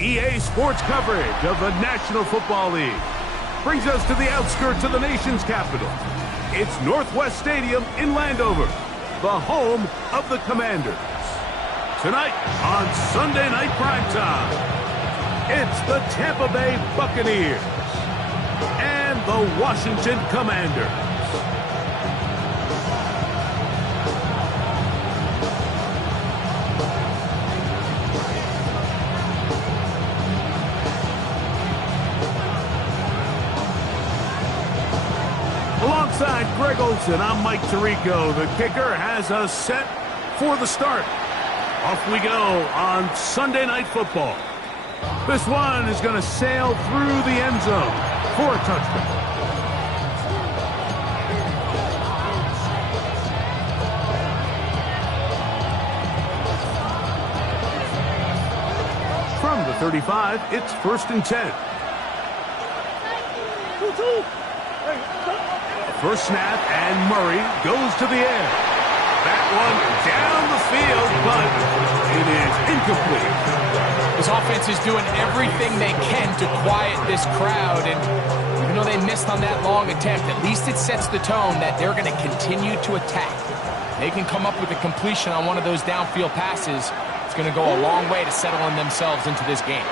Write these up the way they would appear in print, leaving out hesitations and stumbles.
EA Sports coverage of the National Football League brings us to the outskirts of the nation's capital. It's Northwest Stadium in Landover, the home of the Commanders. Tonight on Sunday Night Primetime, it's the Tampa Bay Buccaneers and the Washington Commanders. Alongside Greg Olson, I'm Mike Tirico. The kicker has us set for the start. Off we go on Sunday Night Football. This one is going to sail through the end zone for a touchdown. From the 35, it's 1st and 10. First snap, and Murray goes to the air. That one down the field, but it is incomplete. This offense is doing everything they can to quiet this crowd, and even though they missed on that long attempt, at least it sets the tone that they're going to continue to attack. They can come up with a completion on one of those downfield passes. It's going to go a long way to settling themselves into this game.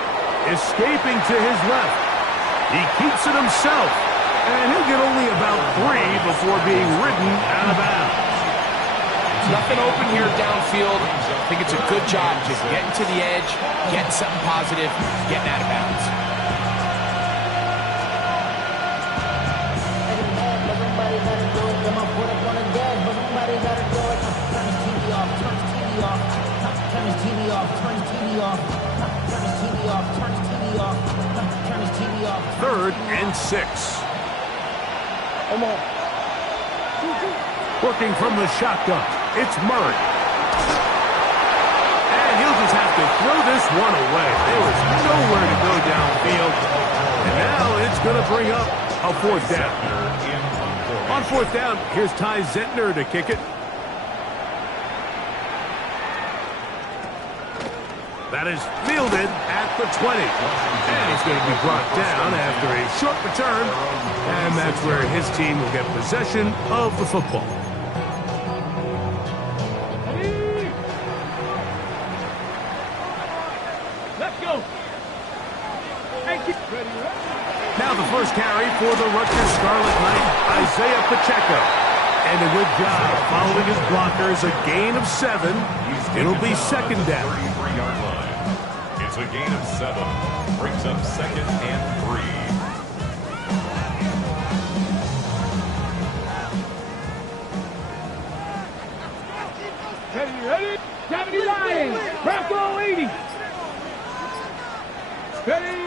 Escaping to his left. He keeps it himself. And he'll get only about 3 before being ridden out of bounds. There's nothing open here downfield. I think it's a good job just getting to the edge, getting something positive, getting out of bounds. Third and 6. Working from the shotgun, it's Murray. And he'll just have to throw this one away. There was nowhere to go downfield. And now it's going to bring up a 4th down. On 4th down, here's Ty Zentner to kick it. That is fielded at the 20. And he's going to be brought down after a short return. And that's where his team will get possession of the football. Let's go. Now the first carry for the Rutgers Scarlet Knight, Isaiah Pacheco. And a good job following his blockers, a gain of 7. It'll be 2nd down. It's a gain of 7. Brings up 2nd and 3. Ready? 79. Bronco 80. Ready?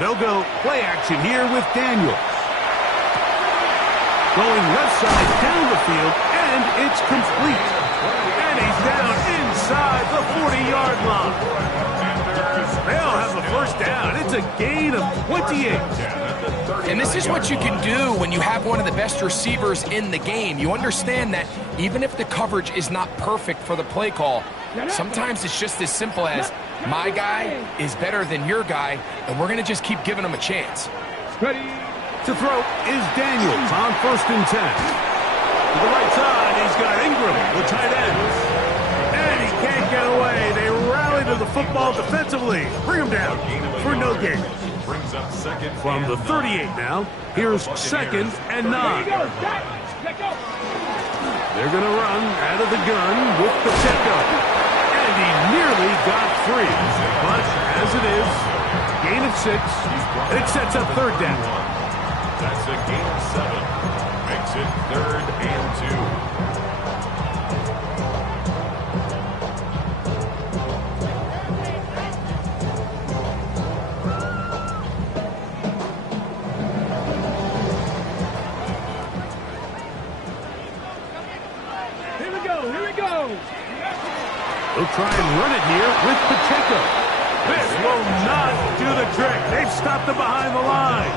They'll go play action here with Daniels. Going left side down the field, and it's complete. And he's down inside the 40-yard line. They'll have the first down. It's a gain of 28. And this is what you can do when you have one of the best receivers in the game. You understand that even if the coverage is not perfect for the play call, sometimes it's just as simple as my guy is better than your guy, and we're going to just keep giving him a chance. Ready? To throw is Daniels on 1st and 10. To the right side, he's got Ingram, the tight end. And he can't get away. They rally to the football defensively. Bring him down for no gain. From the 38 now, here's 2nd and 9. They're going to run out of the gun with Pacheco. And he nearly got 3. But as it is, gain of 6. It sets up 3rd down. That's a gain of 7. Makes it 3rd and 2. They'll try and run it here with Pacheco. This will not do the trick. They've stopped him behind the line.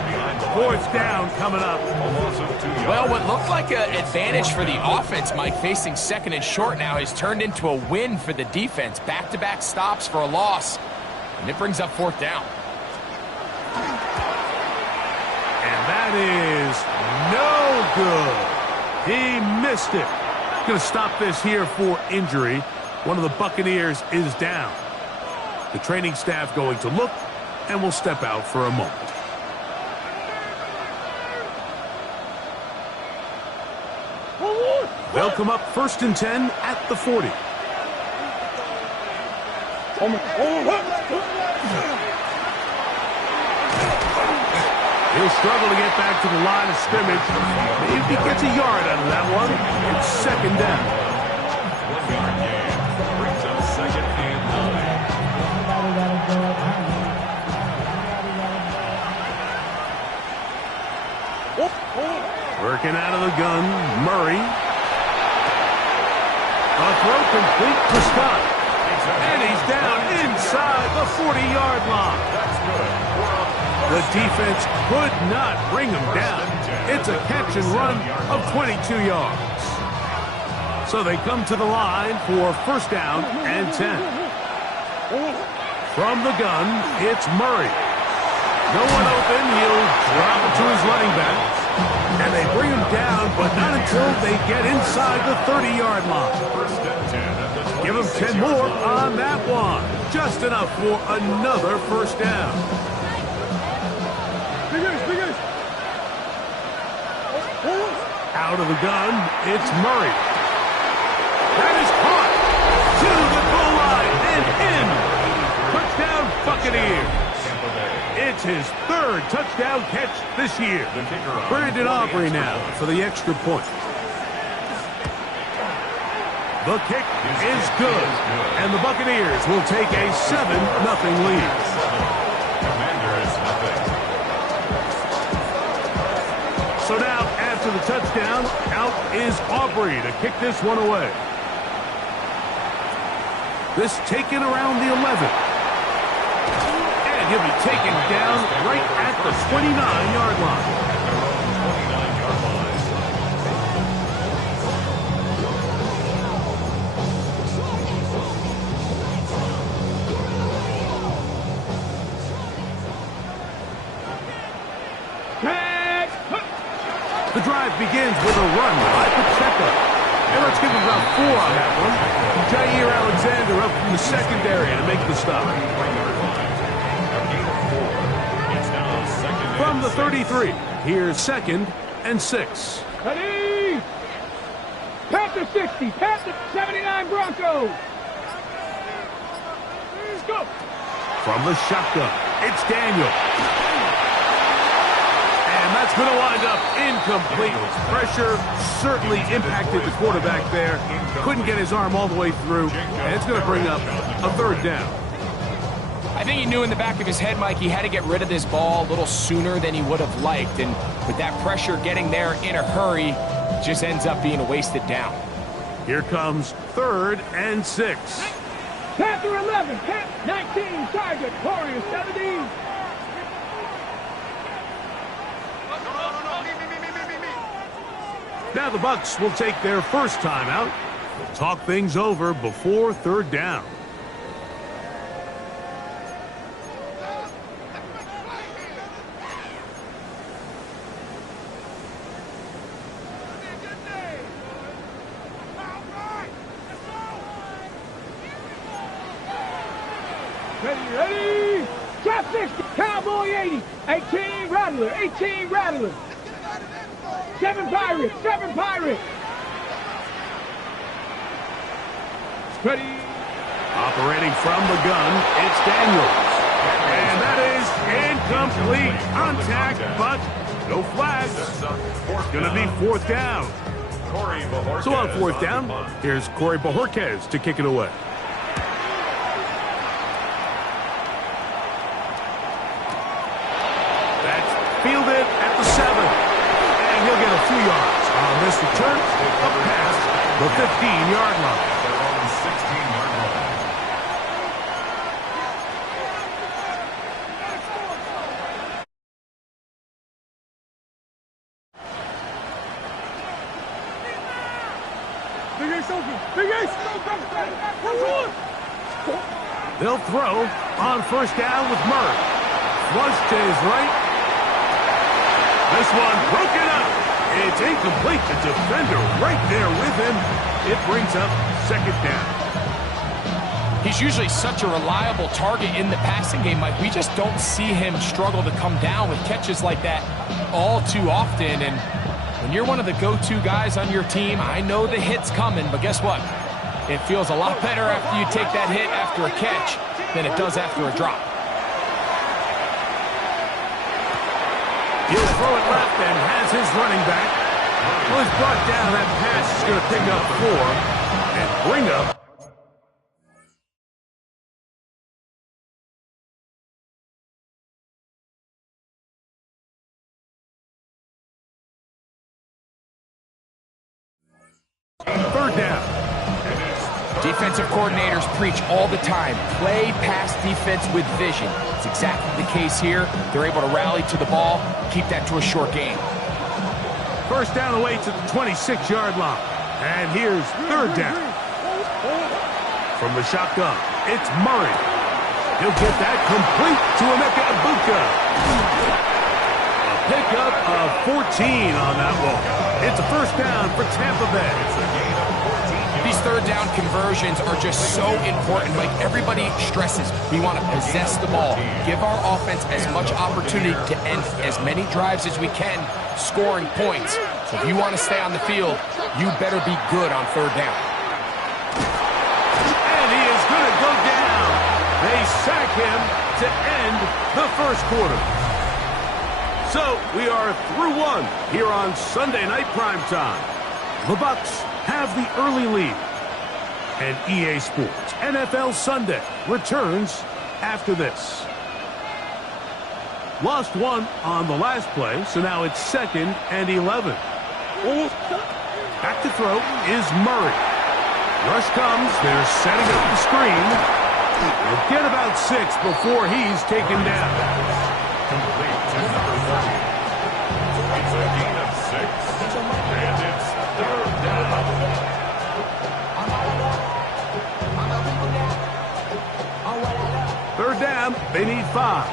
4th down coming up. Well, what looked like an advantage for the offense, Mike, facing 2nd and short now, has turned into a win for the defense. Back-to-back stops for a loss. And it brings up fourth down. And that is no good. He missed it. Going to stop this here for injury. One of the Buccaneers is down. The training staff going to look and will step out for a moment. They'll come up 1st and 10 at the 40. He'll struggle to get back to the line of scrimmage. Maybe he gets a yard out of that one. It's 2nd down. 1 yard gain. Brings up 2nd and 9. Working out of the gun, Murray. A throw complete to Scott. And he's down inside the 40-yard line. That's good. The defense could not bring him down. It's a catch and run of 22 yards. So they come to the line for 1st down and 10. From the gun, it's Murray. No one open. He'll drop it to his running back. And they bring him down, but not until they get inside the 30-yard line. 1st and 10 at the 26. Give him 10 more on that one. Just enough for another 1st down. Out of the gun, it's Murray. That is caught to the goal line and in. Touchdown, Buccaneers. It's his 3rd touchdown catch this year. Brandon Aubrey now for the extra point. The kick is good, and the Buccaneers will take a 7-0 lead. Commanders nothing. So now, after the touchdown, out is Aubrey to kick this one away. This taken around the 11. And he'll be taken down right at the 29-yard line. 29-yard line. The drive begins with a run by Pacheco. And let's give him about 4 on that one. Jair Alexander up from the secondary to make the stop. From the 33, here's 2nd and 6. Ready? Panther 60, Panther 79 Broncos. Let's go. From the shotgun, it's Daniel. And that's going to wind up incomplete. Pressure certainly impacted the quarterback there. Couldn't get his arm all the way through. And it's going to bring up a 3rd down. I think he knew in the back of his head, Mike, he had to get rid of this ball a little sooner than he would have liked. And with that pressure getting there in a hurry, just ends up being a wasted down. Here comes 3rd and 6. Panther 11, Panther 19, Tiger, Warriors 17. Now the Bucs will take their 1st timeout. We'll talk things over before 3rd down. Ready? Trap 60, Cowboy 80, 18 Rattler, 18 Rattler. 7 Pirates, 7 Pirates. Ready? Operating from the gun, it's Daniels. And that is incomplete. Contact, but no flags. It's going to be 4th down. So on 4th down, here's Corey Bojorquez to kick it away. That's fielded at the 7. And he'll get a few yards on this return up past the 15-yard line. They're on the 16-yard line. Big Ace open. Big Ace. They'll throw on first down with Murray. Flush to his right. This one broken up. It's incomplete. The defender right there with him. It brings up second down. He's usually such a reliable target in the passing game, Mike. We just don't see him struggle to come down with catches like that all too often. And when you're one of the go-to guys on your team, I know the hit's coming, but guess what? It feels a lot better after you take that hit after a catch than it does after a drop. He'll throw it left and has his running back. Well, he's brought down. That pass is going to pick up 4 and bring up third down. Defensive coordinators preach all the time, play pass defense with vision. It's exactly the case here. They're able to rally to the ball, keep that to a short game. First down away to the 26-yard line. And here's third down. From the shotgun, it's Murray. He'll get that complete to Emeka Egbuka. A pickup of 14 on that one. It's a first down for Tampa Bay. These third down conversions are just so important. Like everybody stresses, we want to possess the ball, give our offense as much opportunity to end as many drives as we can, scoring points. So if you want to stay on the field, you better be good on third down. And he is going to go down. They sack him to end the first quarter. So we are through one here on Sunday Night Primetime. The Bucks have the early lead. And EA Sports NFL Sunday returns after this. Lost one on the last play, so now it's 2nd and 11. Back to throw is Murray. Rush comes. They're setting up the screen. We'll get about 6 before he's taken down. Complete to number 30. It's a gain of 6. And it's third down. Third down, they need 5.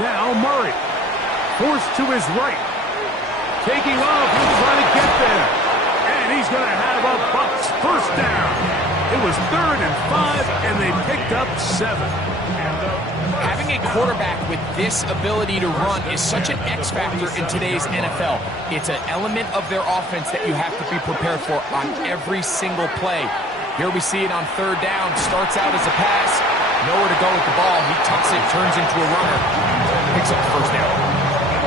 Now Murray, forced to his right. Taking off, he's trying to get there. And he's going to have a Bucks first down. It was 3rd and 5, and they picked up 7. Having a quarterback with this ability to run is such an X factor in today's NFL. It's an element of their offense that you have to be prepared for on every single play. Here we see it on third down. Starts out as a pass. Nowhere to go with the ball. He tucks it, turns into a runner. Picks up the first down.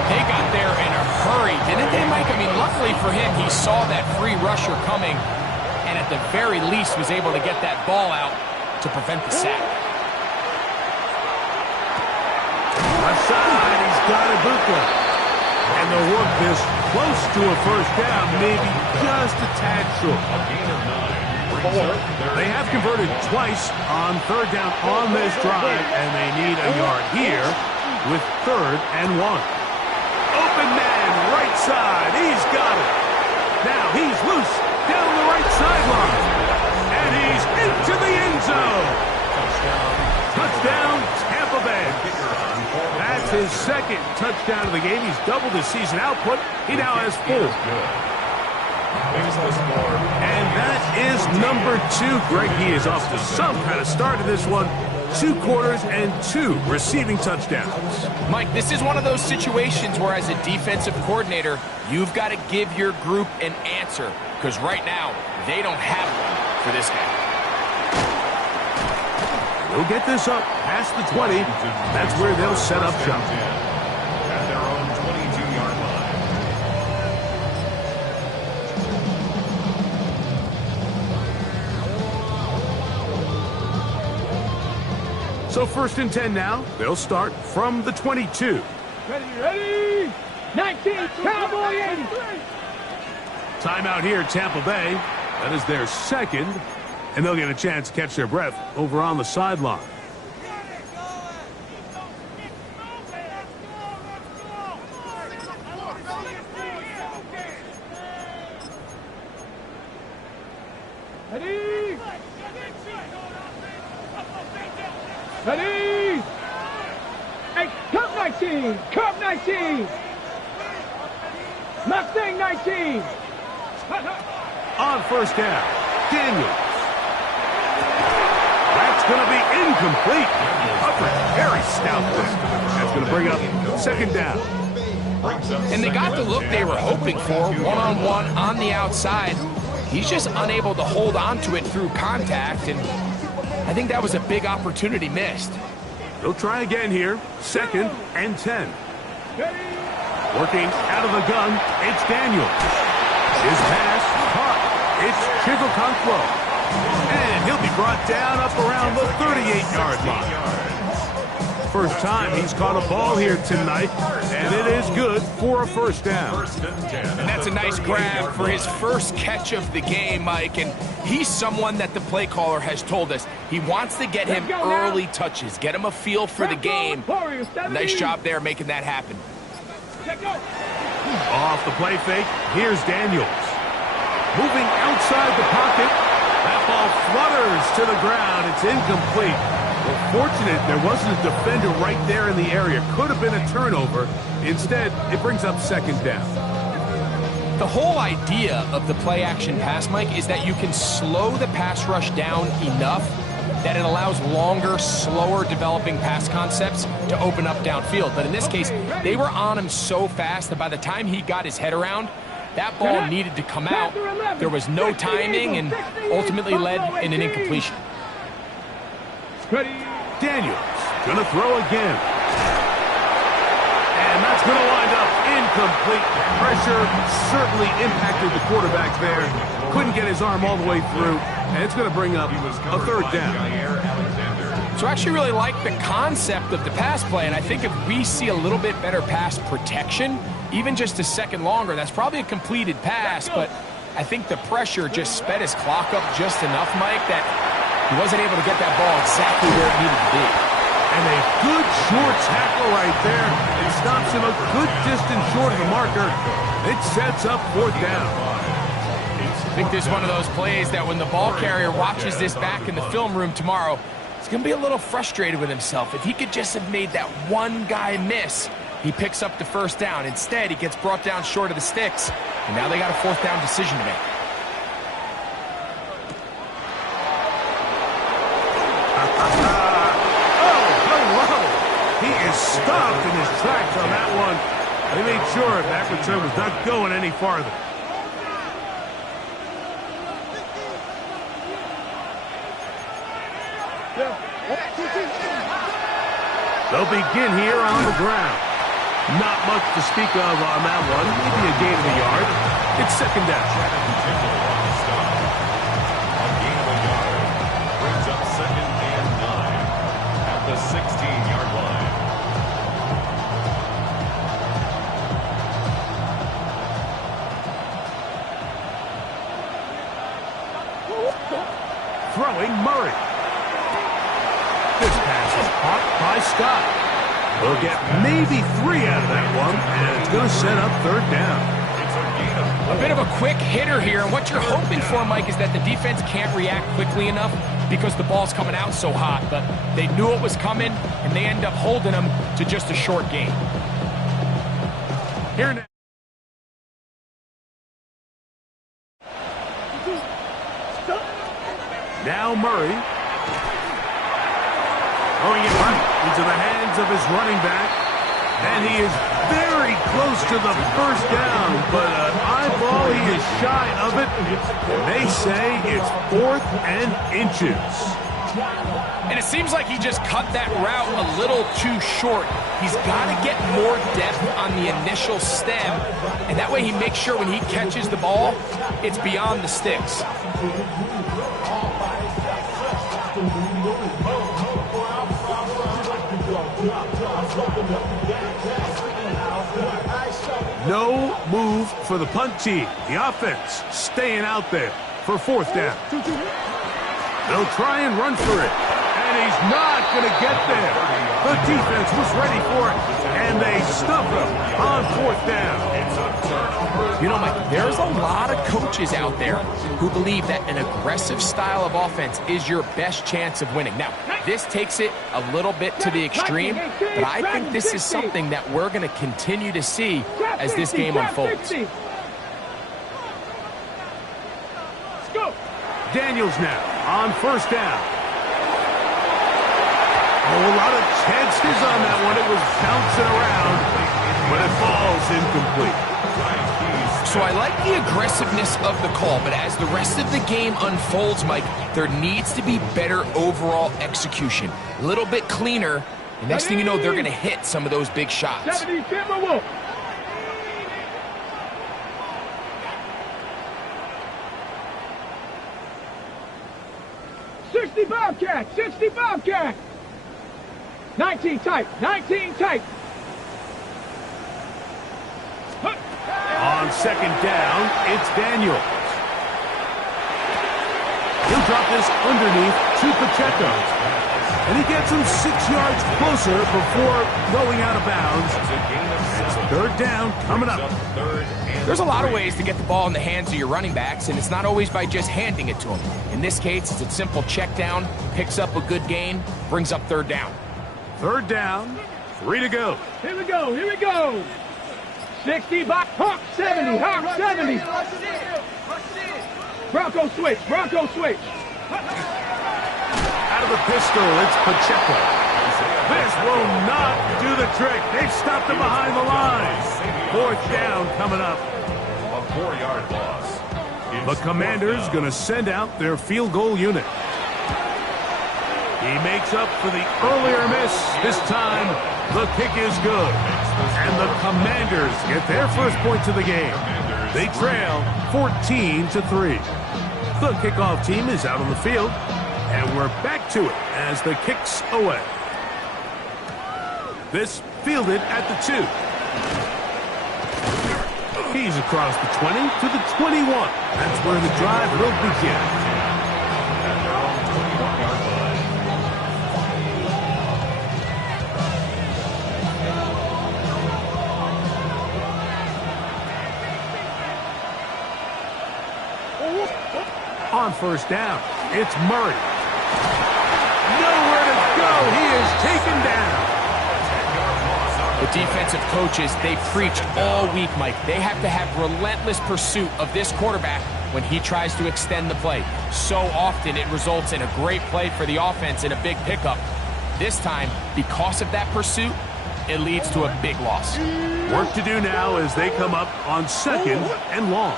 They got there in a hurry, didn't they, Mike? I mean, luckily for him, he saw that free rusher coming and at the very least was able to get that ball out to prevent the sack. Left side, he's got Egbuka. And they'll work this close to a first down, maybe just a tad short. A gain of 9. They have converted twice on third down on this drive, and they need a yard here with 3rd and 1. Open man, right side. He's got it. Now he's loose down the right sideline. And he's into the end zone. Touchdown, Tampa Bay. That's his 2nd touchdown of the game. He's doubled his season output. He now has 4. And that is number 2. Greg, he is off to some kind of start in this one. 2 quarters and 2 receiving touchdowns. Mike, this is one of those situations where as a defensive coordinator, you've got to give your group an answer. Because right now, they don't have one for this guy. They'll get this up past the 20. That's where they'll set up shop. At their own 22-yard line. So 1st and 10 now. They'll start from the 22. Ready? 19, Cowboy 83. Timeout here, Tampa Bay. That is their 2nd. And they'll get a chance to catch their breath over on the sideline. Ready? 19. Cub 19. Mustang 19. On first down, Daniels. That's going to be incomplete. Coverage very stout there. That's going to bring up second down. And they got the look they were hoping for, one-on-one on the outside. He's just unable to hold on to it through contact, and I think that was a big opportunity missed. They'll try again here. Second and 10. Working out of the gun, it's Daniels. His pass caught. It's Chigokonkwo. And he'll be brought down up around the 38-yard line. First time he's caught a ball here tonight, and it is good for a first down. And that's a nice grab for his first catch of the game, Mike. And he's someone that the play caller has told us he wants to get him early touches, get him a feel for the game. Nice job there making that happen. Off the play fake, here's Daniels. Moving outside the pocket. That ball flutters to the ground. It's incomplete. Well, fortunate there wasn't a defender right there in the area. Could have been a turnover. Instead, it brings up second down. The whole idea of the play-action pass, Mike, is that you can slow the pass rush down enough that it allows longer, slower developing pass concepts to open up downfield. But in this case, they were on him so fast that by the time he got his head around, that ball needed to come out. There was no timing and ultimately led in an incompletion. Daniels gonna throw again. And that's gonna wind up incomplete. Pressure certainly impacted the quarterback there. Couldn't get his arm all the way through. And it's gonna bring up a third down. So I actually really like the concept of the pass play, and I think if we see a little bit better pass protection, even just a second longer, that's probably a completed pass, but I think the pressure just sped his clock up just enough, Mike, that he wasn't able to get that ball exactly where it needed to be. And a good short tackle right there. It stops him a good distance short of the marker. It sets up fourth down. I think this is one of those plays that when the ball carrier watches this back in the film room tomorrow, he's going to be a little frustrated with himself. If he could just have made that one guy miss, he picks up the first down. Instead, he gets brought down short of the sticks, and now they got a fourth down decision to make. Oh, hello! He is stopped in his tracks on that one. They made sure that return was not going any farther. They'll begin here on the ground. Not much to speak of on that one. Maybe a gain of a yard. It's second down. A gain of a yard brings up second and 9 at the 16-yard line. Throwing Murray. This pass is caught by Scott. We'll get maybe 3 out of that one, and it's going to set up third down. A bit of a quick hitter here, and what you're hoping for, Mike, is that the defense can't react quickly enough because the ball's coming out so hot, but they knew it was coming, and they end up holding them to just a short gain. Here now. Now Murray. Throwing it right into the hands of his running back. And he is very close to the first down, but an eyeball, he is shy of it. And they say it's 4th and inches. And it seems like he just cut that route a little too short. He's got to get more depth on the initial stem, and that way he makes sure when he catches the ball, it's beyond the sticks. No move for the punt team. The offense staying out there for 4th down. They'll try and run for it. And and he's not going to get there. The defense was ready for it, and they stuffed him on 4th down. You know, Mike, there's a lot of coaches out there who believe that an aggressive style of offense is your best chance of winning. Now, this takes it a little bit to the extreme, but I think this is something that we're going to continue to see as this game unfolds. Daniels now on 1st down. Oh, a lot of chances on that one. It was bouncing around, but it falls incomplete. So I like the aggressiveness of the call, but as the rest of the game unfolds, Mike, there needs to be better overall execution. A little bit cleaner, and next thing you know, they're going to hit some of those big shots. 60 Bobcat, 60 Bobcat. 19 tight, 19 tight. On 2nd down, it's Daniels. He'll drop this underneath to Pacheco. And he gets him 6 yards closer before going out of bounds. It's 3rd down coming up. There's a lot of ways to get the ball in the hands of your running backs, and it's not always by just handing it to them. In this case, it's a simple check down, picks up a good gain, brings up 3rd down. 3rd down, 3 to go. Here we go, here we go. 60 by Hawk 70, Hawk 70. Bronco switch, Bronco switch. Out of the pistol, it's Pacheco. This will not do the trick. They've stopped him behind the line. 4th down coming up. A 4-yard loss. The Commanders going to send out their field goal unit. He makes up for the earlier miss. This time, the kick is good. And the Commanders get their first points of the game. They trail 14-3. The kickoff team is out on the field, and we're back to it as the kick's away. This fielded at the 2. He's across the 20 to the 21. That's where the drive will begin. At their own 21-yard line. On 1st down, it's Murray. Nowhere to go. He is taken down. The defensive coaches, they preach all week, Mike. They have to have relentless pursuit of this quarterback when he tries to extend the play. So often it results in a great play for the offense and a big pickup. This time, because of that pursuit, it leads to a big loss. Work to do now as they come up on 2nd and long.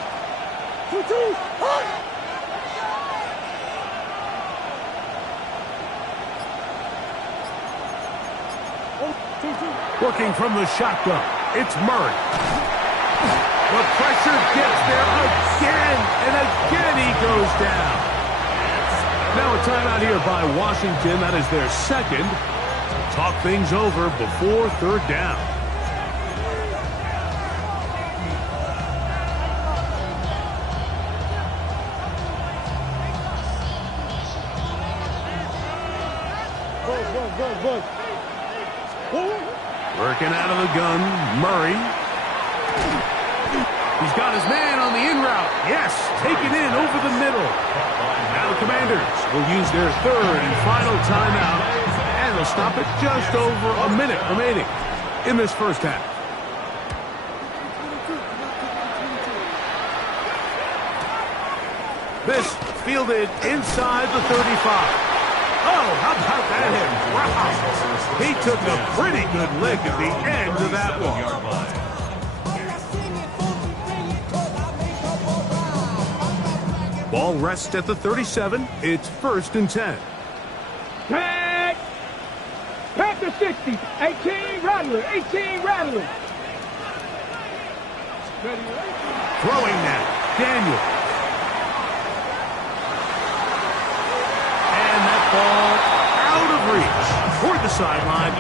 Working from the shotgun, it's Murray. The pressure gets there again, and again he goes down. Now a timeout here by Washington. That is their 2nd. Talk things over before 3rd down. Working out of the gun, Murray. He's got his man on the in route. Yes, taken in over the middle. Now the Commanders will use their 3rd and final timeout, and they'll stop it just over a minute remaining in this first half. This fielded inside the 35. Oh, how about that hit? Wow. He took a pretty good lick at the end of that one. Ball rests at the 37. It's 1st and 10. Tag. Panther 60. 18 Rattler. 18 Rattler. Throwing now. Daniel. Ball out of reach toward the sideline.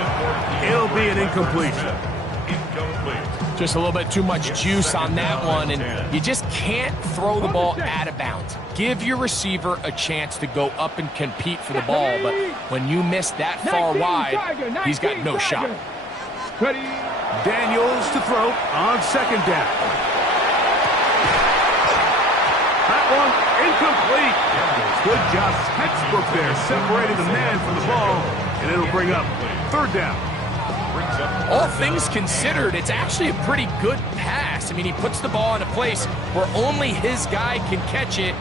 It'll be an incompletion. Just a little bit too much juice on that one, and you just can't throw the ball out of bounds. give your receiver a chance to go up and compete for the ball, but when you miss that far wide, he's got no shot. Ready. Daniels to throw on second down. That one incomplete. Good job, textbook there, separating the man from the ball, and it'll bring up third down. All things considered, it's actually a pretty good pass. I mean, he puts the ball in a place where only his guy can catch it,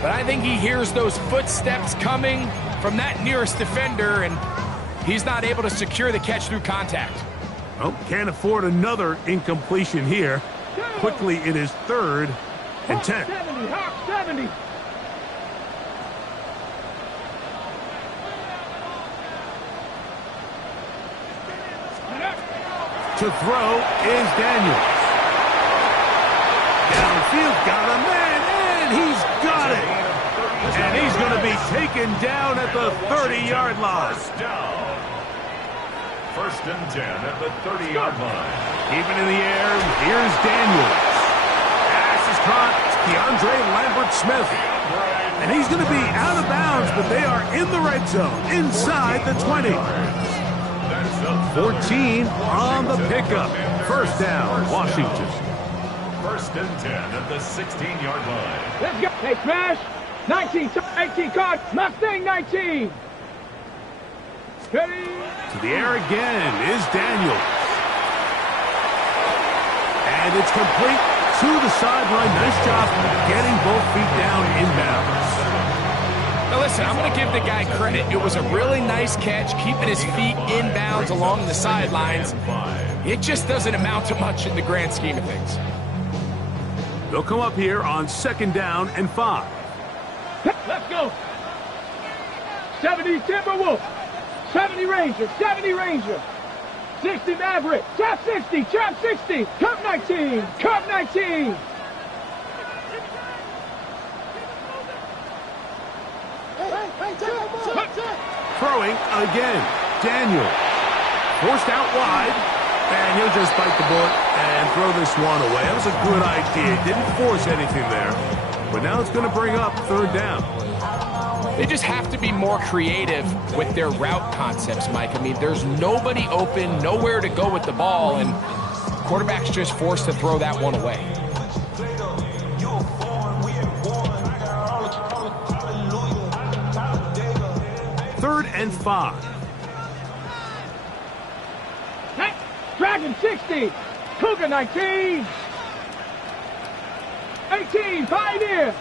but I think he hears those footsteps coming from that nearest defender, and he's not able to secure the catch through contact. Oh, can't afford another incompletion here. Quickly, it is 3rd and 10. 70, Hawk 70. To throw is Daniels. Downfield, got a man, and he's got it. And he's going to be taken down at the 30-yard line. First and 10 at the 30-yard line. Keeping in the air, here's Daniels. Pass is caught. It's Keandre Lambert-Smith. And he's going to be out of bounds, but they are in the red zone, inside the 20. 14 on the pickup. First down, Washington. First and 10 at the 16-yard line. Let's go. Hey, smash. 19, 18 card. Mustang 19. Ready. To the air again is Daniels. And it's complete to the sideline. Nice job getting both feet down inbounds. Now listen, I'm going to give the guy credit. It was a really nice catch, keeping his feet inbounds along the sidelines. It just doesn't amount to much in the grand scheme of things. They'll come up here on second down and 5. Let's go. 70 Timberwolf. 70 Ranger. 70 Ranger. 60 Maverick. Trap 60. Trap 60. Cup 19. Cup 19. Throwing again. Daniel. Forced out wide. And he'll just bite the bullet and throw this one away. That was a good idea. Didn't force anything there. But now it's going to bring up third down. They just have to be more creative with their route concepts, Mike. I mean, there's nobody open, nowhere to go with the ball, and quarterback's just forced to throw that one away. Third and 5. Hey, Dragon 60. Cougar 19. 18. Pioneer.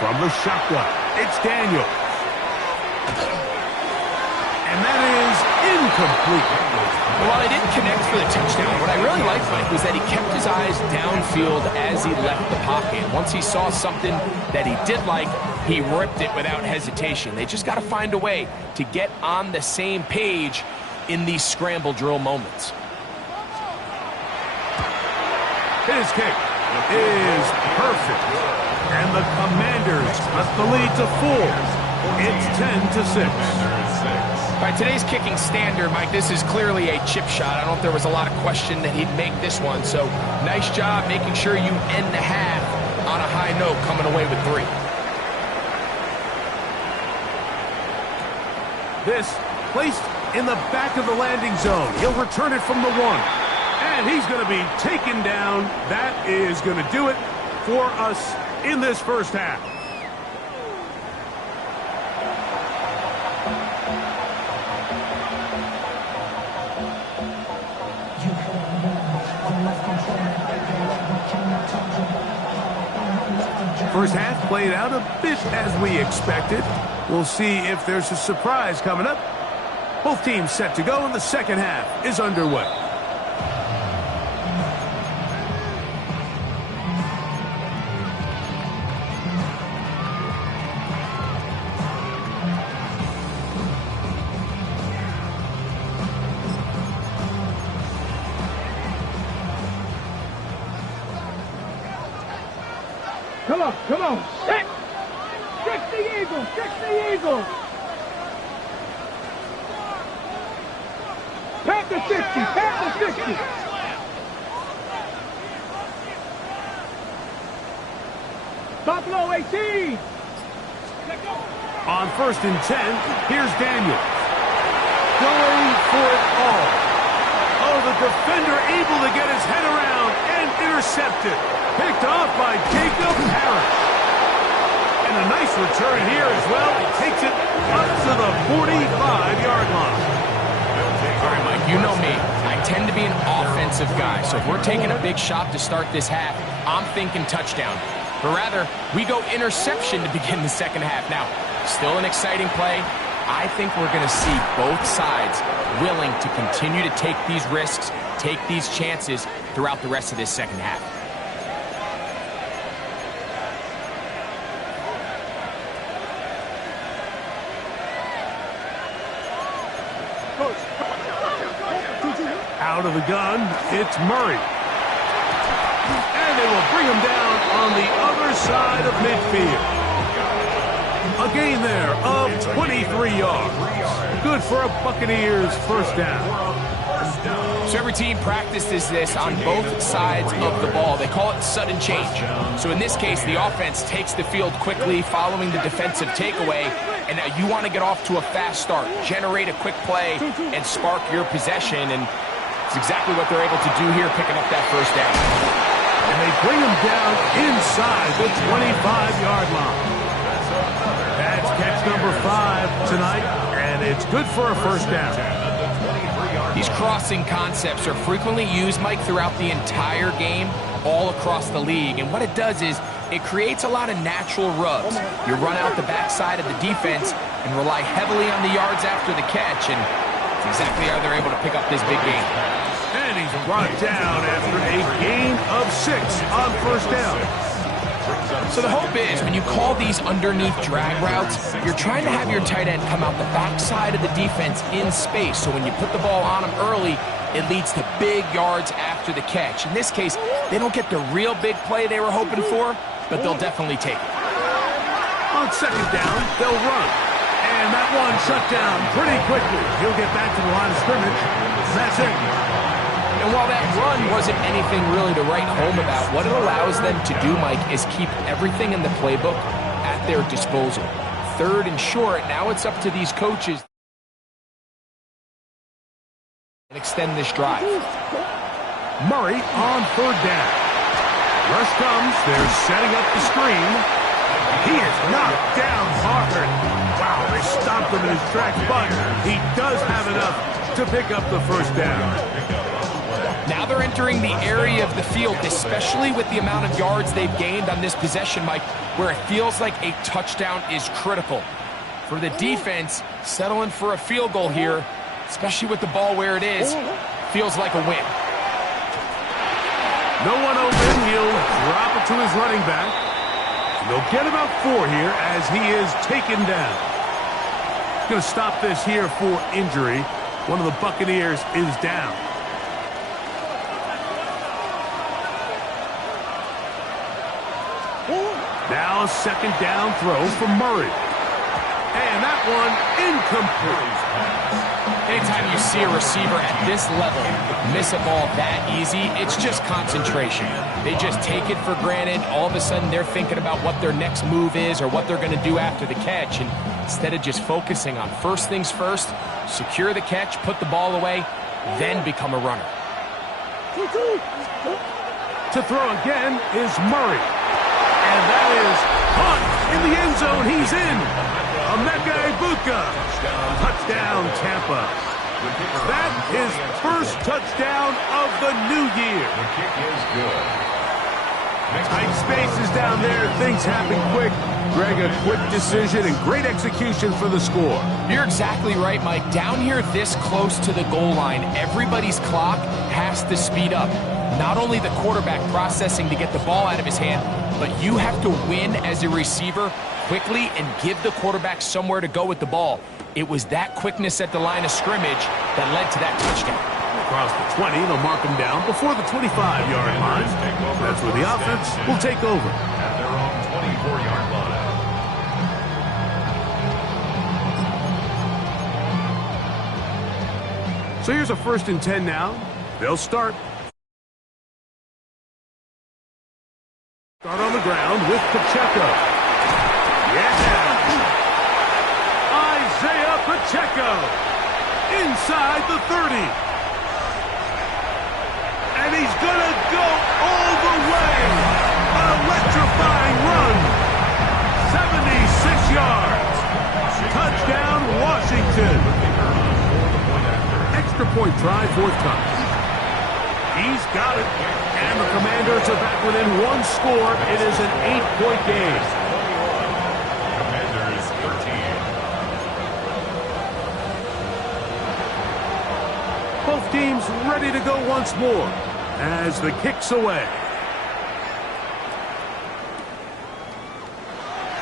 From the shotgun, it's Daniel. And that is incomplete. Well, while he didn't connect for the touchdown, what I really liked, Mike, was that he kept his eyes downfield as he left the pocket. Once he saw something that he did like, he ripped it without hesitation. They just got to find a way to get on the same page in these scramble drill moments. His kick is perfect. And the Commanders cut the lead to 4. It's 10-6. All right, today's kicking standard, Mike, this is clearly a chip shot. I don't know if there was a lot of question that he'd make this one. So nice job making sure you end the half on a high note, coming away with 3. This placed in the back of the landing zone. He'll return it from the 1. And he's going to be taken down. That is going to do it for us in this first half. First half played out a bit as we expected. We'll see if there's a surprise coming up. Both teams set to go, and the second half is underway. Come on. 6. 60 Eagles. 60 Eagles. Panther 60. Panther 60. Buffalo 18. On 1st and 10, here's Daniels. Going for it all. Oh, the defender able to get his head around and intercepted. Picked off by Jacob Harris. And a nice return here as well. It takes it up to the 45-yard line. All right, Mike, you know me. I tend to be an offensive guy, so if we're taking a big shot to start this half, I'm thinking touchdown. But rather, we go interception to begin the second half. Now, still an exciting play. I think we're going to see both sides willing to continue to take these risks, take these chances throughout the rest of this second half. Out of the gun, it's Murray. And they will bring him down on the other side of midfield. A gain there of 23 yards. Good for a Buccaneers first down. So every team practices this on both sides of the ball. They call it sudden change. So in this case, the offense takes the field quickly following the defensive takeaway. And now you want to get off to a fast start, generate a quick play, and spark your possession. And it's exactly what they're able to do here, picking up that first down. And they bring him down inside the 25-yard line. That's catch number 5 tonight, and it's good for a first down. These crossing concepts are frequently used, Mike, throughout the entire game, all across the league. And what it does is it creates a lot of natural rubs. You run out the backside of the defense and rely heavily on the yards after the catch, and it's exactly how they're able to pick up this big game. And he's brought down after a gain of 6 on first down. So the hope is when you call these underneath drag routes, you're trying to have your tight end come out the backside of the defense in space. So when you put the ball on him early, it leads to big yards after the catch. In this case, they don't get the real big play they were hoping for, but they'll definitely take it. On second down, they'll run. And that one shut down pretty quickly. He'll get back to the line of scrimmage. That's it. And while that run wasn't anything really to write home about, what it allows them to do, Mike, is keep everything in the playbook at their disposal. Third and short, now it's up to these coaches to extend this drive. Murray on third down. Rush comes. They're setting up the screen. He is knocked down hard. Wow, they stopped him in his tracks, but he does have enough to pick up the first down. Now they're entering the area of the field, especially with the amount of yards they've gained on this possession, Mike, where it feels like a touchdown is critical. For the defense, settling for a field goal here, especially with the ball where it is, feels like a win. No one open. He'll drop it to his running back. They'll get about 4 here as he is taken down. Going to stop this here for injury. One of the Buccaneers is down. Now a second down throw from Murray. And that one incomplete. Anytime you see a receiver at this level miss a ball that easy, it's just concentration. They just take it for granted. All of a sudden, they're thinking about what their next move is or what they're going to do after the catch. And instead of just focusing on first things first, secure the catch, put the ball away, then become a runner. To throw again is Murray. And that is caught in the end zone. He's in. Emeka Egbuka. Touchdown, Tampa. That is first touchdown of the new year. The kick is good. Tight spaces down there. Things happen quick. Greg, a quick decision and great execution for the score. You're exactly right, Mike. Down here this close to the goal line, everybody's clock has to speed up. Not only the quarterback processing to get the ball out of his hand, but you have to win as a receiver quickly and give the quarterback somewhere to go with the ball. It was that quickness at the line of scrimmage that led to that touchdown. Across the 20, they'll mark him down before the 25-yard line. That's where the offense will take over. At their own 24-yard line. So here's a 1st and 10 now. They'll start. Start on the the ground with Pacheco. Yeah! Isaiah Pacheco inside the 30. And he's going to go all the way. An electrifying run. 76 yards. Touchdown, Washington. Extra point try, forthcoming. He's got it. And the Commanders are back within one score. It is an 8-point game. Commanders 13. Both teams ready to go once more as the kick's away.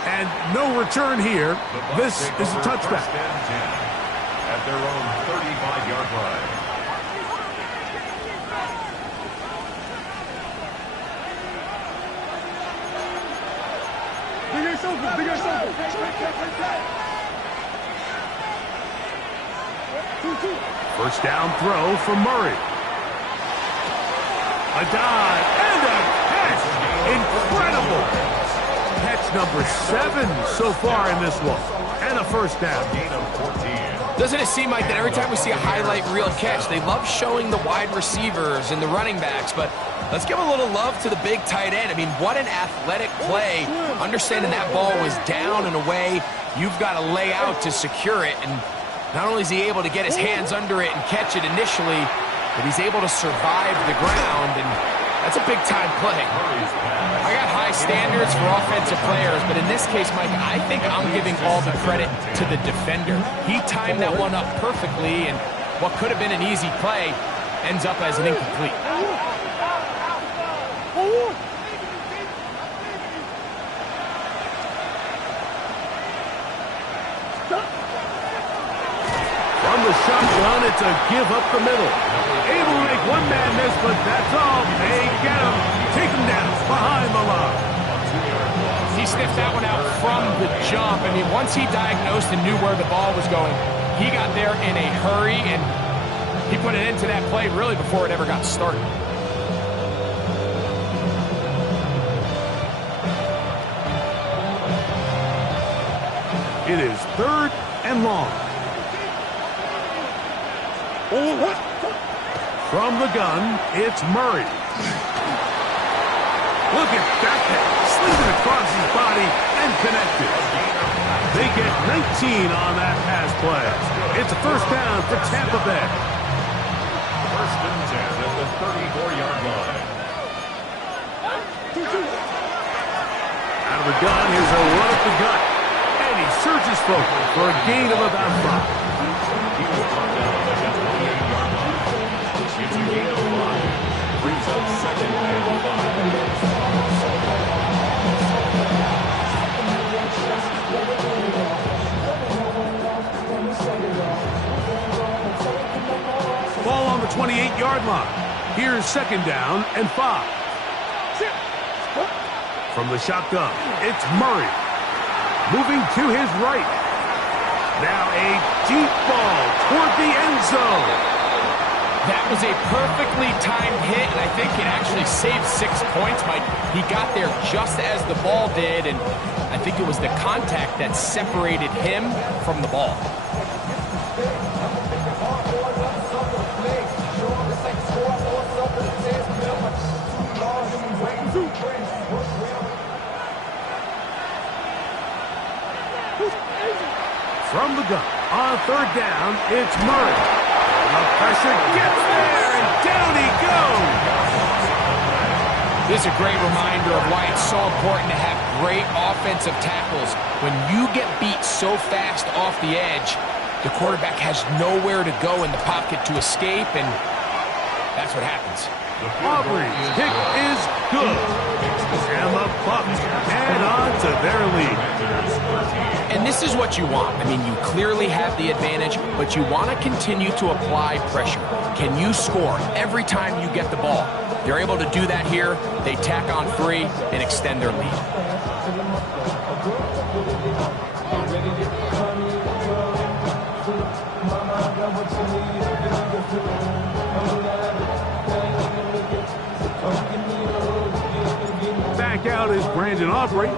And no return here. This is a touchback. First and 10 at their own 35-yard line. Bigger circle. First down throw for Murray. A dive and a catch. Incredible. Catch number 7 so far in this one. And a first down. Gain of 14. Doesn't it seem like that every time we see a highlight reel catch, they love showing the wide receivers and the running backs, but let's give a little love to the big tight end. I mean, what an athletic play. Understanding that ball was down and away, you've got to lay out to secure it, and not only is he able to get his hands under it and catch it initially, but he's able to survive the ground, and that's a big-time play. I got high standards for offensive players, but in this case, Mike, I think I'm giving all the credit to the defender. He timed that one up perfectly, and what could have been an easy play ends up as an incomplete. From the shotgun, it's a give up the middle. Able to make one man miss, but that's all. They get him. Take him down behind the line. He sniffed that one out from the jump. I mean, once he diagnosed and knew where the ball was going, he got there in a hurry, and he put it into that play really before it ever got started. It is 3rd and long. From the gun, it's Murray. Look at that pass, slinging across his body and connected. They get 19 on that pass play. It's a first down for Tampa Bay. First and 10 at the 34-yard line. Out of the gun, here's a run up the gut. And he surges forward for a gain of about 5. He was brought down at the 28-yard line. It's a gain of 5. Brings up 2nd and 5. Ball on the 28-yard line. Here's 2nd down and 5. From the shotgun, it's Murray. Moving to his right. Now a deep ball toward the end zone. That was a perfectly timed hit, and I think it actually saved 6 points. Mike, he got there just as the ball did, and I think it was the contact that separated him from the ball. From the gun, on 3rd down, it's Murray. The pressure gets there, and down he goes. This is a great reminder of why it's so important to have great offensive tackles. When you get beat so fast off the edge, the quarterback has nowhere to go in the pocket to escape, and that's what happens. Aubrey's kick is good. And the Bucs add on to their lead. And this is what you want. I mean, you clearly have the advantage, but you want to continue to apply pressure. Can you score every time you get the ball? They're able to do that here. They tack on 3 and extend their lead. back out is Brandon Aubrey. He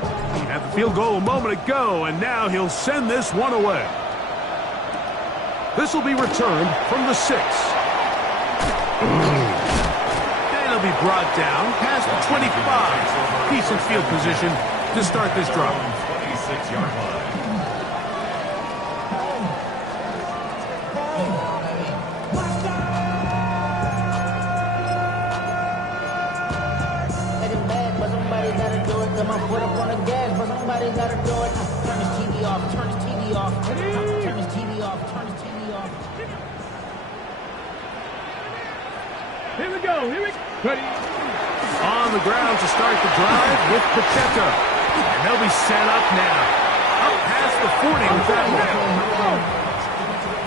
had the field goal a moment ago, and now he'll send this one away. This will be returned from the 6. And it'll be brought down past the 25. Decent field position to start this drive. 26-yard line. Come on, put up on the gas, but somebody gotta do it. Turn his TV off, turn his TV off. Turn his TV off, turn his TV off. Here we go, here we go. Ready. On the ground to start the drive with Pacheco. And they'll be set up now. Up past the 40 with that one.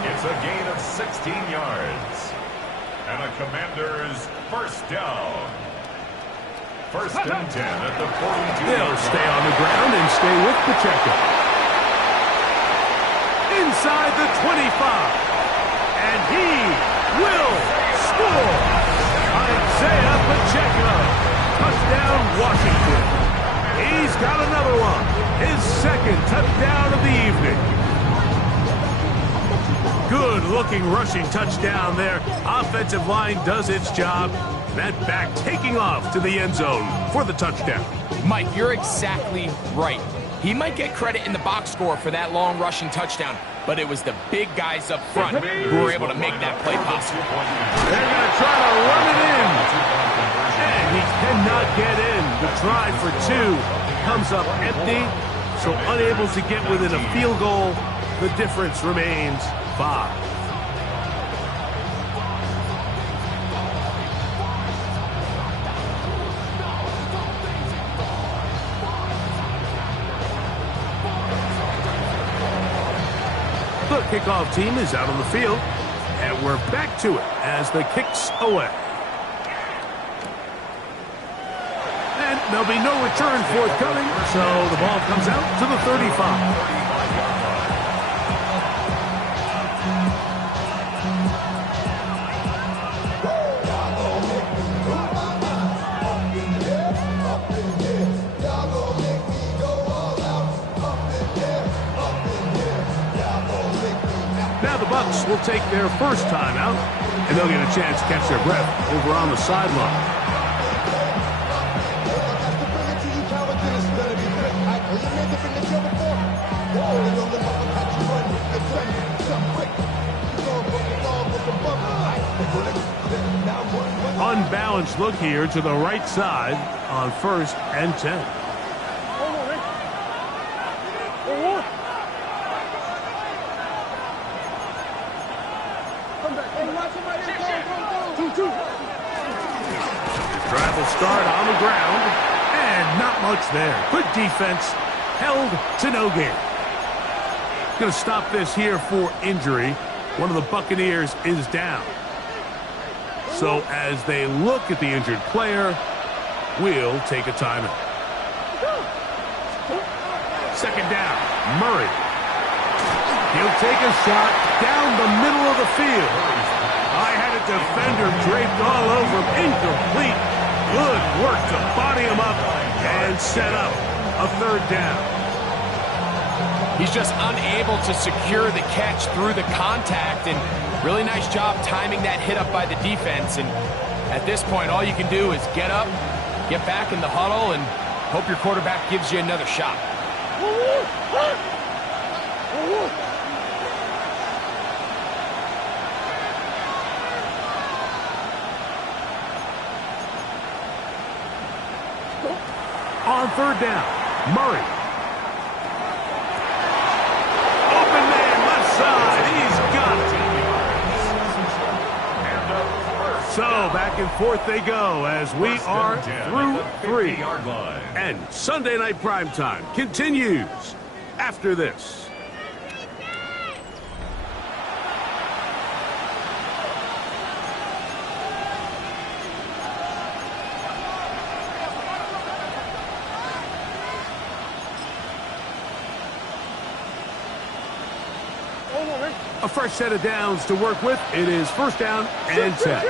It's a gain of 16 yards. And a Commander's first down. First and 10 at the 42. They'll stay on the ground and stay with Pacheco. Inside the 25. And he will score. Isaiah Pacheco. Touchdown, Washington. He's got another one. His second touchdown of the evening. Good-looking rushing touchdown there. Offensive line does its job. That back taking off to the end zone for the touchdown. Mike, you're exactly right. He might get credit in the box score for that long rushing touchdown, but it was the big guys up front who were able to make that play possible. They're going to try to run it in. And he cannot get in. The try for 2 comes up empty, so unable to get within a field goal. The difference remains 5. The kickoff team is out on the field, and we're back to it as the kick's away. And there'll be no return forthcoming, so the ball comes out to the 35. Bucks will take their first time out, and they'll get a chance to catch their breath over on the sideline. Unbalanced look here to the right side on 1st and 10. Drive will start on the ground, and not much there. Good defense, held to no gain. Going to stop this here for injury. One of the Buccaneers is down. So as they look at the injured player, we'll take a timeout. Second down, Murray. He'll take a shot down the middle of the field. I had a defender draped all over him. Incomplete. Good work to body him up and set up a 3rd down. He's just unable to secure the catch through the contact, and really nice job timing that hit up by the defense. And at this point, all you can do is get up, get back in the huddle, and hope your quarterback gives you another shot. On 3rd down, Murray. Open man, left side. He's got it. So back and forth they go as we are through 3. And Sunday Night Primetime continues after this. A fresh set of downs to work with. It is 1st down and 10.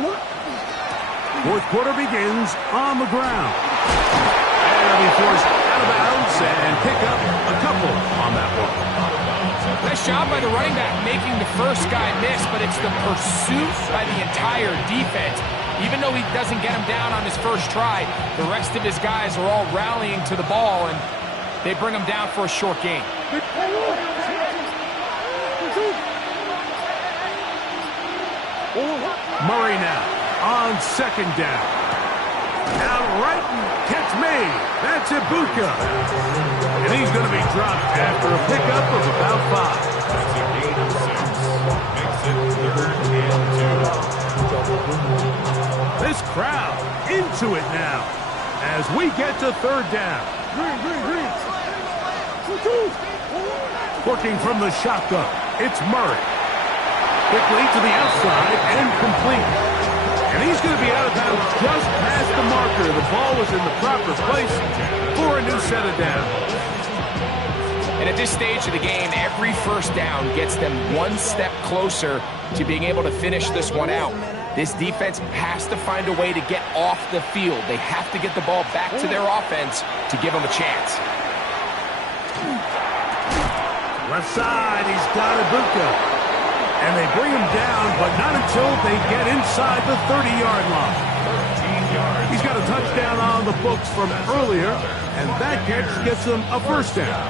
Fourth quarter begins on the ground. And he'll be forced out of bounds and pick up a couple on that one. Nice job by the running back making the first guy miss, but it's the pursuit by the entire defense. Even though he doesn't get him down on his first try, the rest of his guys are all rallying to the ball, and they bring him down for a short gain. Murray now on second down. Out right and catch made. That's Ibuka. And he's going to be dropped after a pickup of about 5. That's a gain of 6. Makes it 3rd and 2. This crowd into it now as we get to 3rd down. Working from the shotgun, it's Murray. Quickly to the outside and complete. And he's going to be out of bounds just past the marker. The ball was in the proper place for a new set of downs. And at this stage of the game, every first down gets them one step closer to being able to finish this one out. This defense has to find a way to get off the field. They have to get the ball back to their offense to give them a chance. Left side, he's got Ibuka. And they bring him down, but not until they get inside the 30-yard line. 13 yards. He's got a touchdown on the books from earlier, and that catch gets him a first down.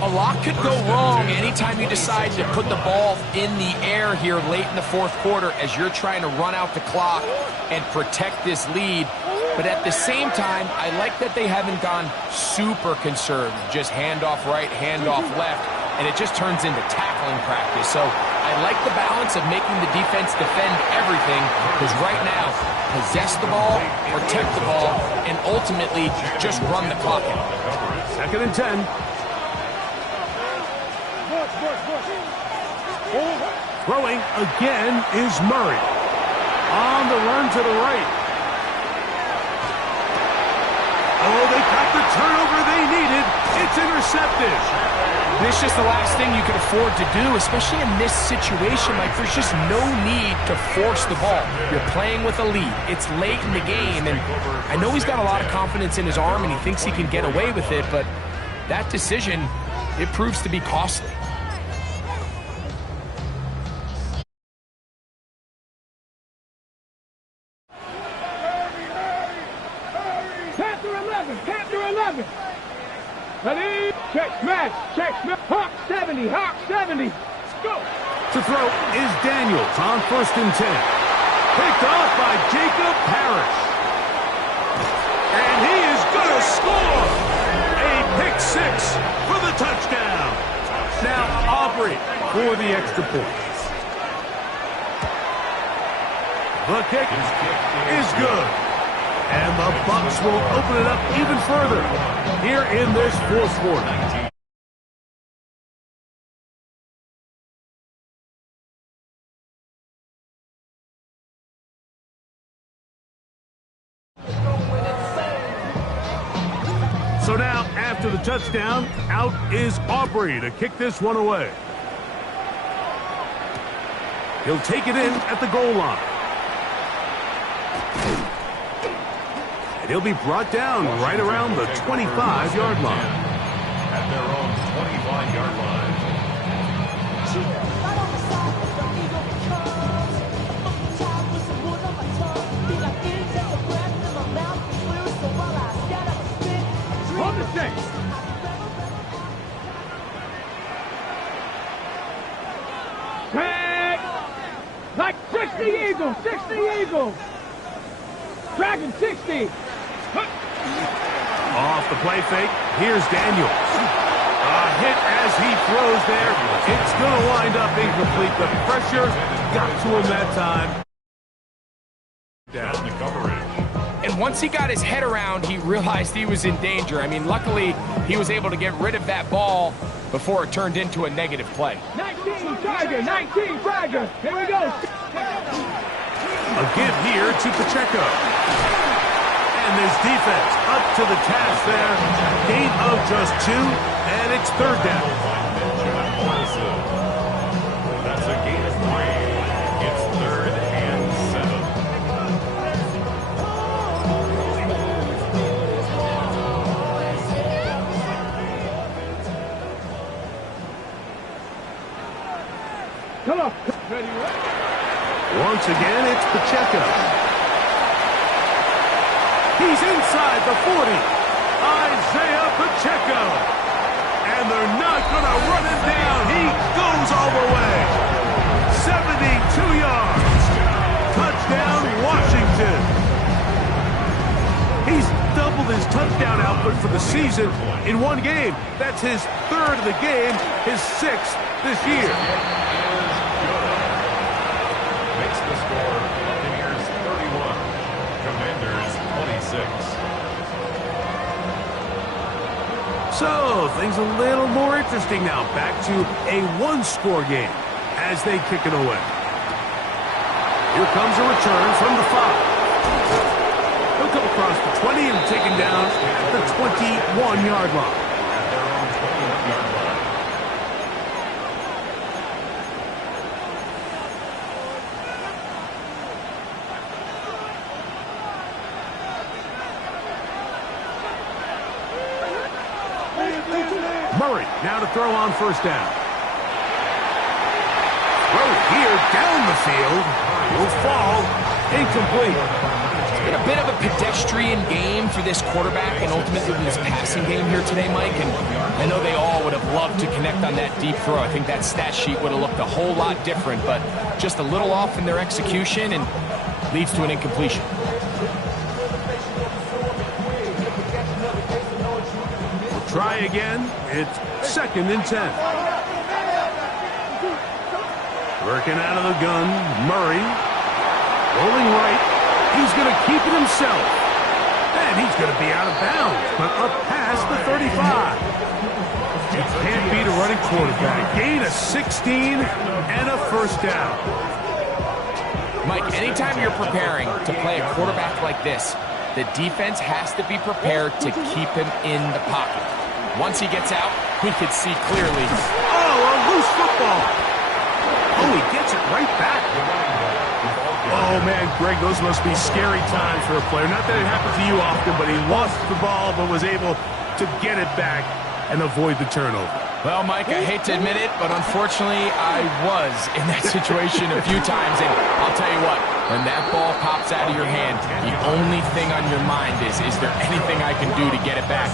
A lot could go wrong anytime you decide to put the ball in the air here late in the fourth quarter as you're trying to run out the clock and protect this lead. But at the same time, I like that they haven't gone super conservative. Just handoff right, handoff left, and it just turns into tackling practice. So I like the balance of making the defense defend everything, because right now, possess the ball, protect the ball, and ultimately just run the clock out. 2nd and 10. Throwing again is Murray. On the run to the right. Oh, they got the turnover they needed. It's intercepted. This is just the last thing you can afford to do, especially in this situation. Like, there's just no need to force the ball. You're playing with a lead. It's late in the game, and I know he's got a lot of confidence in his arm, and he thinks he can get away with it, but that decision, it proves to be costly. Panther 11. Ready? Check smash. Hawk 70. Let's go. To throw is Daniels on 1st and 10. Picked off by Jacob Parrish. And he is going to score. A pick 6 for the touchdown. Now Aubrey for the extra point. The kick is good. And the Bucs will open it up even further here in this fourth quarter. So now, after the touchdown, out is Aubrey to kick this one away. He'll take it in at the goal line. And he'll be brought down right around the 25-yard line. At their own 25-yard line. Hold the stick. Tag. Like 60 Eagles. Dragon 60. Off the play fake, here's Daniels. A hit as he throws there. It's going to wind up incomplete. The pressure got to him that time. Down the coverage. And once he got his head around, he realized he was in danger. I mean, luckily, he was able to get rid of that ball before it turned into a negative play. 19 Tiger. Here we go. A give here to Pacheco. And this defense up to the task there. Gain of just 2, and it's 3rd down. That's a gain of 3. It's 3rd and 7. once again, it's Pacheco. He's inside the 40. Isaiah Pacheco. And they're not going to run him down. He goes all the way. 72 yards. Touchdown, Washington. He's doubled his touchdown output for the season in one game. That's his third of the game, his sixth this year. Makes the score Buccaneers 31, Commanders 26. So, things a little more interesting now. Back to a one-score game as they kick it away. Here comes a return from the 5. He'll come across the 20 and taken down at the 21-yard line. At their own 21-yard line. Murray now to throw on first down. Throw here down the field. Will fall incomplete. It's been a bit of a pedestrian game for this quarterback and ultimately this passing game here today, Mike. And I know they all would have loved to connect on that deep throw. I think that stat sheet would have looked a whole lot different, but just a little off in their execution and leads to an incompletion. Try again. It's 2nd and 10. Working out of the gun. Murray. Rolling right. He's going to keep it himself. And he's going to be out of bounds. But up past the 35. You can't beat a running quarterback. Gain of 16 and a first down. Mike, anytime you're preparing to play a quarterback like this, the defense has to be prepared to keep him in the pocket. Once he gets out, we can see clearly. Oh, a loose football. Oh, he gets it right back. Oh, man, Greg, those must be scary times for a player. Not that it happens to you often, but he lost the ball but was able to get it back and avoid the turnover. Well, Mike, I hate to admit it, but unfortunately, I was in that situation a few times. And I'll tell you what, when that ball pops out of your hand, the only thing on your mind is there anything I can do to get it back?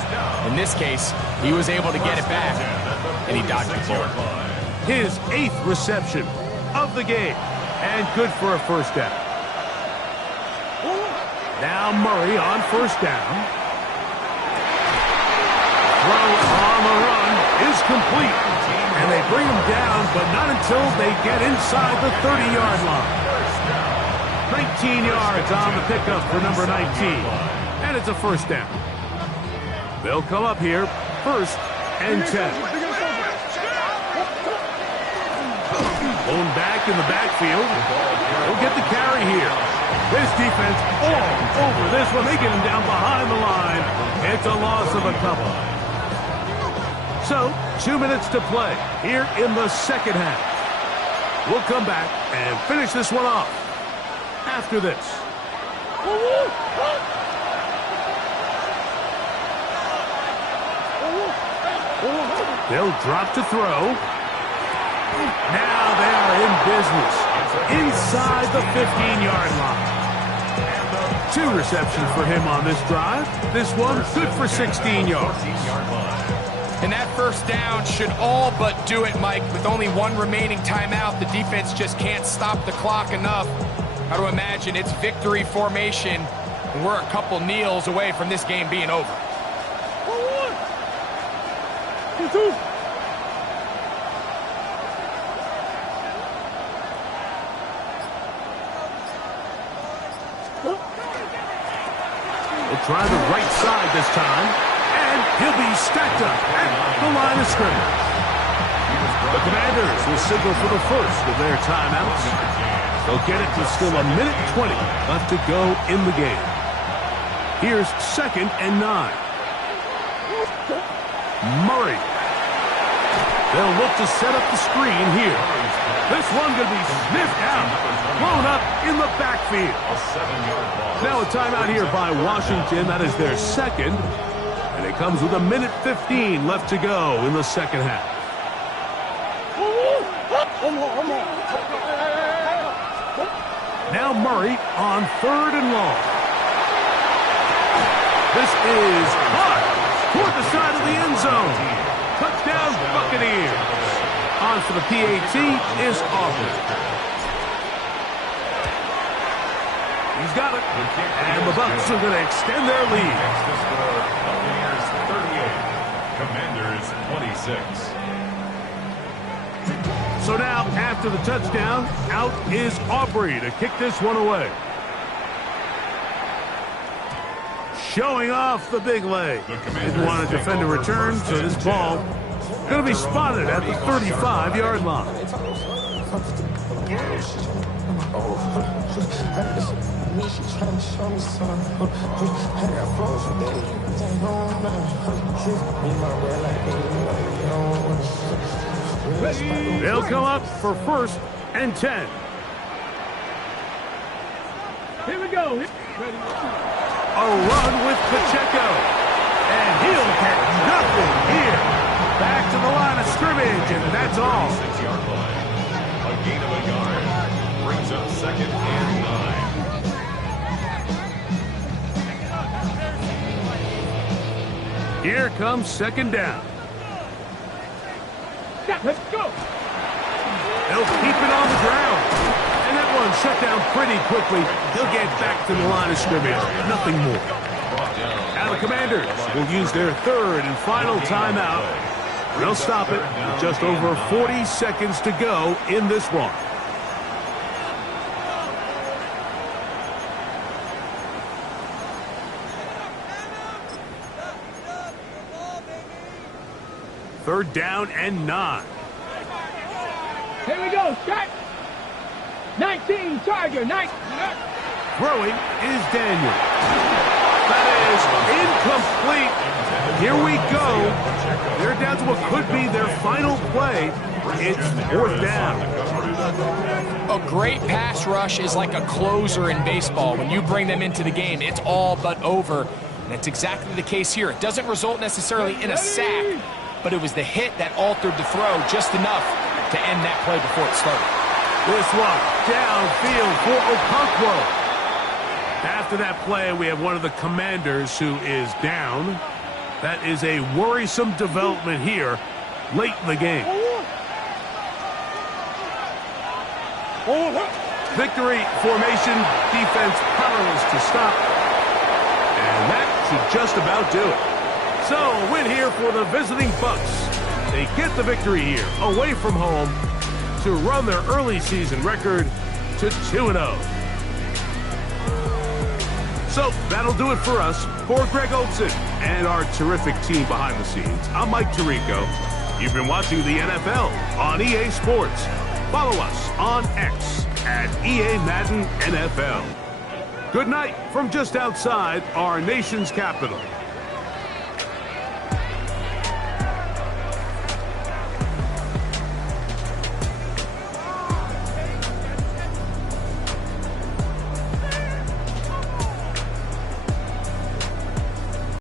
In this case, he was able to get it back, and he dodged the bullet. His 8th reception of the game, and good for a first down. Now Murray on first down. Throw on the run is complete. And they bring him down, but not until they get inside the 30-yard line. 19 yards on the pickup for number 19. And it's a first down. They'll come up here, 1st and 10. Blown back in the backfield. He'll get the carry here. This defense all over this one. They get him down behind the line. It's a loss of a couple. So, 2 minutes to play here in the second half. We'll come back and finish this one off after this. They'll drop to throw. Now they are in business inside the 15-yard line. 2 receptions for him on this drive. This one good for 16 yards. And that first down should all but do it, Mike. With only 1 remaining timeout, the defense just can't stop the clock enough. Got to imagine it's victory formation, and we're a couple kneels away from this game being over. They'll try the right side this time, and he'll be stacked up at the line of scrimmage. The Commanders will signal for the first of their timeouts. They'll get it to still a minute 20 left to go in the game. Here's 2nd and 9. Murray. They'll look to set up the screen here. This one going to be sniffed out, thrown up in the backfield. Now a timeout here by Washington. That is their 2nd. And it comes with a minute 15 left to go in the second half. Now Murray on 3rd and long. This is caught toward the side of the end zone. Touchdown, Buccaneers. On for the PAT is Aubrey. He's got it. And the Bucs are going to extend their lead. Next is the Buccaneers 38, Commanders 26. So now, after the touchdown, out is Aubrey to kick this one away. Showing off the big leg. Didn't want to defend a return, so this ball going to be spotted at the 35-yard line. They'll come up for 1st and 10. Here we go. A run with Pacheco. And he'll get nothing here. Back to the line of scrimmage, and that's all. 6-yard line. A gain of a yard. Brings up 2nd and 9. Here comes 2nd down. Let's go. They'll keep it on the ground. And that one shut down pretty quickly. He'll get back to the line of scrimmage. Nothing more. Now the Commanders will use their 3rd and final timeout. They'll stop it with just over 40 seconds to go in this one. Third down and 9. Here we go. Shot. 19, Charger. 19. Throwing is Daniel. That is incomplete. Here we go. They're down to what could be their final play. It's 4th down. A great pass rush is like a closer in baseball. When you bring them into the game, it's all but over. And that's exactly the case here. It doesn't result necessarily in a sack, but it was the hit that altered the throw just enough to end that play before it started. This one downfield for Okonkwo. After that play, we have one of the Commanders who is down. That is a worrisome development here late in the game. Victory formation, defense powerless to stop. And that should just about do it. So, a win here for the visiting Bucs. They get the victory here, away from home, to run their early season record to 2-0. So, that'll do it for us. For Greg Olson and our terrific team behind the scenes, I'm Mike Tirico. You've been watching the NFL on EA Sports. Follow us on X at EA Madden NFL. Good night from just outside our nation's capital.